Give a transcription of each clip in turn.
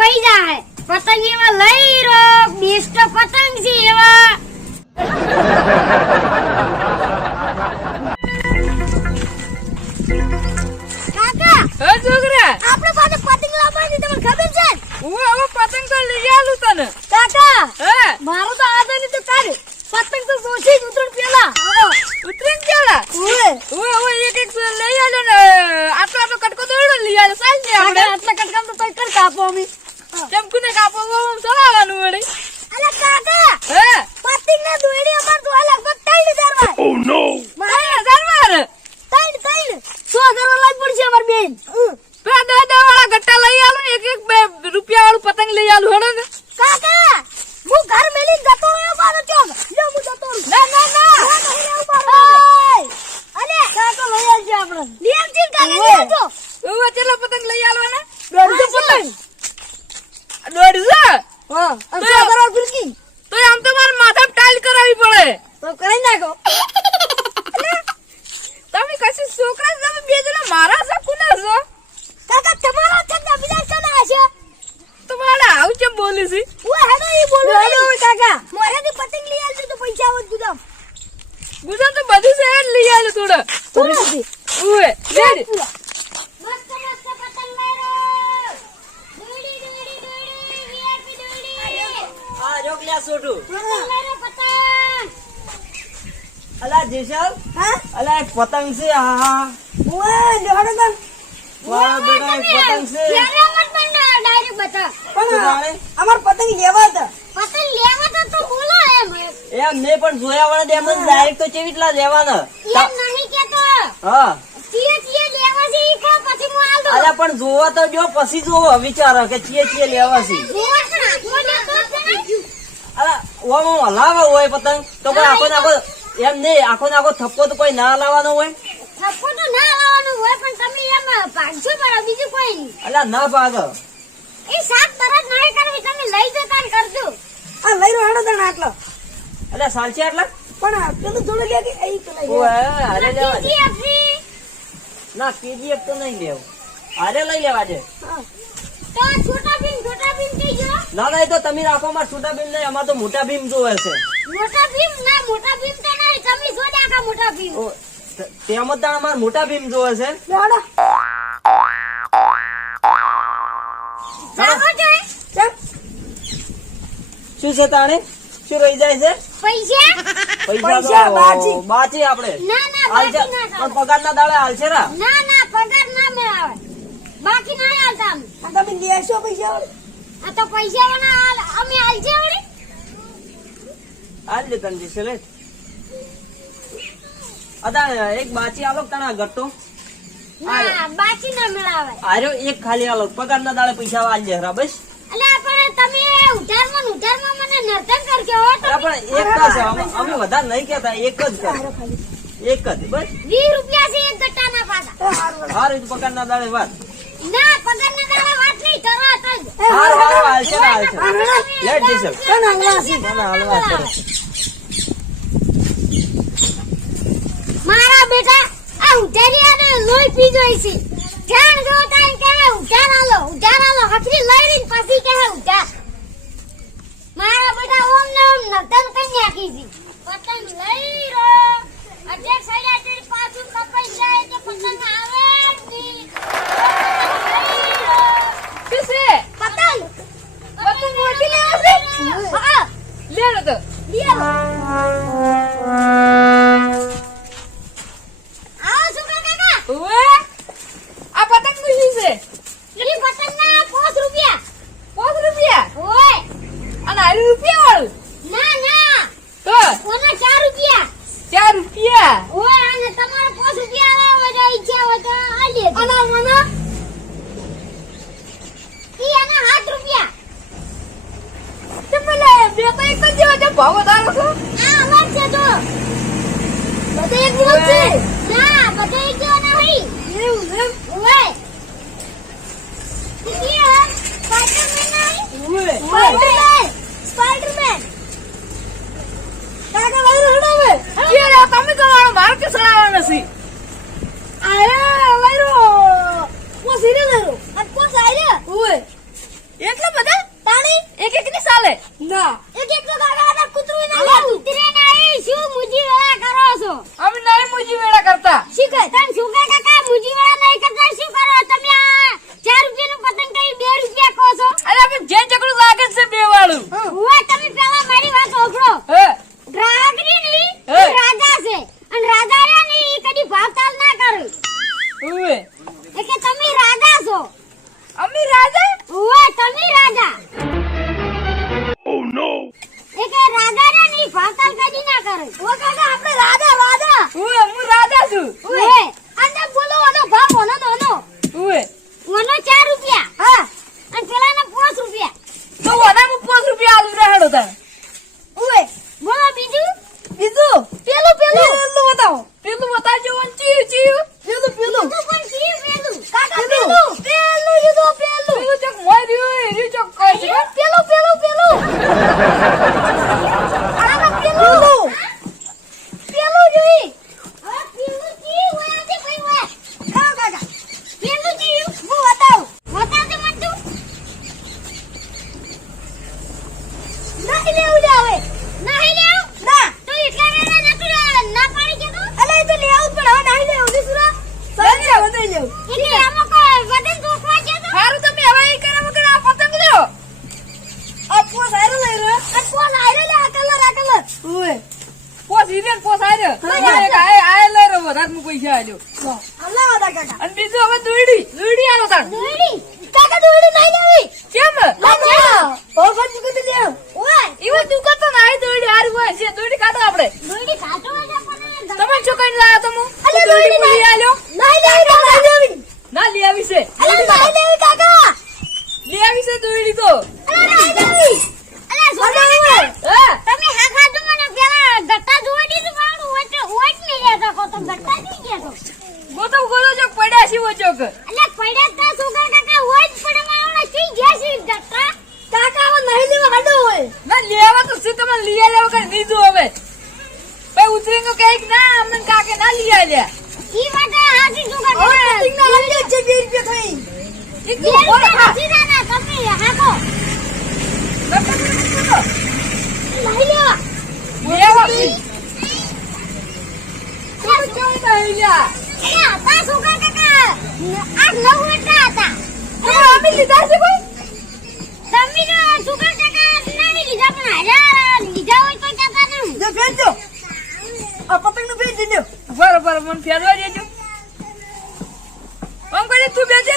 ભઈ જાય. પતંગ એવા લઈ રો બેસ્ટ પતંગ છે એવા ચમકુને કાપો સવાવાનું વળી. અલા કાકા હે? પતંગ ના દોડી અમાર તો લગભગ ત્રણ હજારમાં Oh no! મારે હજાર મારે ત્રણ ત્રણ સો હજારમાં લાગ પડશે અમાર બેન બે દસ દસ વાળા ગટ્ટા લઈ આલું ને એક એક બે રૂપિયા વાળું પતંગ લઈ આલું હેડો ને કાકા હું ઘર મેલી જતો રહ્યો મારો ચોક લો હું જતો રહ્યો. ના ના ના ઓય! અલે કાકા લઈ આવજો આપણે લઈ આવજો કાકા લઈ આવજો હવે કેટલા પતંગ લઈ આલવાના દોઢસો પતંગ દોઢસો હા અને સો હજાર વાળી ફિરકી તો આમ તો મારે માથા ટાઈલ કરાવવી પડે તો કરી નાખો તમે કશી છોકરા છો, તમે બે જણા મારા છો કુના છો કાકા તમારા ઠંડા બીજા સદા હશે તમારા આવું કેમ બોલી છે ઓય હેડો ઈ બોલો હેડો કાકા મોરેથી પતંગ લઈ આવજો તો પૈસા આવત ગુદામ ગુજરાત તો બધું છે જ લઈ આલું થોડું થોડી ઉવે રેડી મસ્ત મસ્ત પતંગ લઈ રહ્યો દોડી દોડી દોડી વીઆઈપી છોટું અલા જેસલ હા? અલા એક પતંગ છે હા હા ઓય જોડો તો. મારો બેટા એક પતંગ છે? અમાર પતંગ લેવા હતા. પતંગ લેવા તો તો બોલો એમ. એમ મેં પણ જોયા વળે એમ જ ડાયરેક્ટ તો ચેવીટલા લેવાના? એમ નહીં કેતો હા. ચીએ ચીએ લેવા છે ઈ કો પછી હું આલ દઉં. પણ જોવા તો જો પછી જોવો વિચારો કે ચીએ ચીએ લેવા છે. જોવા પણ લેતો હલાવા હોય પતંગ. તો કોઈ આખો ને આખો એમ નહીં આખો ને આખો થપ્પો તો કોઈ ના લાવવાનો હોય? થપ્પો તો ના લાવવાનું હોય પણ તમે એમ ભાગશો બરાબર બીજું કોઈ નહીં. અલા ના ભાગ. એ સાત તરત ના કરવી તમે લઈ જતા કરજો. આ લઈ રહ્યો હેડો તને આટલો. અલા સાલસી આટલા? પણ પેલું થોડું લે કે એ તો લઈ હારે લેવા ના કેજીએફ તો નહીં લેવું. હારે લઈ લેવા દે. તો છોટા ભીમ છોટા ભીમ થઈ ગયો ના ના એ તો તમે રાખો માર છોટા ભીમ નહીં અમાર તો મોટા ભીમ જોવે છે. મોટા ભીમ ના મોટા ભીમ તો નહીં તમે જો દેખા મોટા ભીમ. તેમ જ અમાર મોટા ભીમ જોવે છે. શું છે તાણે? શું રહી જાય છે? પૈસા? પૈસા તો બાચી આપણે. ના ના બાકી ના પણ પગાર ના દાડે હાલ છે ના? ના પગાર ના મેળાવે. બાકી ના હાલતા તમે લેશો પૈસા? આ તો પૈસા વાળા અમે આલજે વળી? આલજે તને જશે લે. અદા એક બાચી આલો તને ગટ્ટો? ના બાચી ના મેળાવે. આરો એક ખાલી આલો. પગાર ના દાડે પૈસા આલજે હરા બસ. એટલે પણ તમે ઉધારમાં ને ઉધારમાં મને નર્તન કરજો હો તો પણ એક જ છે અમે વધારે નહીં કેતા એક જ કર એક જ બસ. 20 રૂપિયા છે એક ગટ્ટાના પાડા હારું પગાર ના દાડે વાત. ના પગાર ના દાડા વાત નહીં જ હારું હારું હાલ છે હાલ લેટ જશે પણ હલવા છે. ના હાલવા મારા બેટા આ ઉધારી અને લોહી પી જોઈ છે. ધ્યાન જો તાઈ કહે ઉધાર આલો ઉધાર આલો. હકરી લઈ રહીને પછી કે ઉધાર. મારા બેટા ઓમ ને ઓમ કરી નાખી છે. પતંગ લઈ રો અજે સાઈડ તેરી પાછું ચાલીસ રૂપિયા ના ના. તો? ઓના ચાર રૂપિયા. ચાર રૂપિયા? ઓય અને તમારે પાંચ રૂપિયા આવે હોય ઈચ્છા હોય તો આ લે અને ઈ અને સાત રૂપિયા. તે પેલા બે તો એક જ ભાવ વધારો છો હા અમાર છે તો. બધે એક જેવો છે. ના બધે એક જેવો નહીં. એવું એમ? ઓય. ઓય. ઓય. ஸ்பைடர்மேன் கனக வயிறு விடாது ઓય પોસ ઈરેન પોસ આરે આય આય લે રે વધારે મુ પૈસા આલ્યો અલ્લા વાડા કાકા. અને બીજું હવે દુડી દુડી આલો તાણ. દુડી કાકા દુડી નહીં લેવી. કેમ? લાવ. ઓફર ચૂકી તો લેવ ઓય. ઈવો તું કતો ના આય દુડી આર હોય. છે દુડી કાઢો આપણે. દુડી કાઢો તમે શું કઈ લાયા તમે અલ્લા દુડી નહીં આલ્યો. નહીં. લેવી ના લેવી છે. અલ્લા નહીં લેવી કાકા. લેવી છે દુડી તો. અલ્લા નહીં લેવી ચોક અલે પડ્યા તા સુગર કાકા હોય જ પડે મારો ચી જે સી ડટ્ટા કાકા હવે નહીં લેવા હાડો હોય. ના લેવા તો સી તમે લીયા લેવા કઈ નહીં જો હવે. ભાઈ ઉતરી તો કંઈક ના અમને કાકે ના લીયા લે ઈ વાત હાજી સુગર કાકા. ઓ તિંગ ના હાલે છે 2 રૂપિયા થઈ. ઈ તો ઓર સીધા ના કમી હાકો નહીં લેવા. લેવા તું. ચોઈ નહીં લ્યા? અરે આપા સુગર આ નવ હતા. હતા તમે અમે લીધા છે ભાઈ? તમે સુગર કાકા નહીં લીધા પણ ફેરવા દેજો. આમ કરી તું બેજે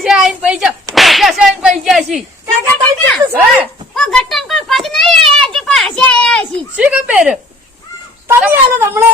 છે આઈન પૈ જા પાછા છે આઈન પૈ જા છી કાકા કાકા હે ઓ ગટ્ટન કોઈ પગ નહીં આયા પાછા આયા છી શી ખબર? તમે આલો તમને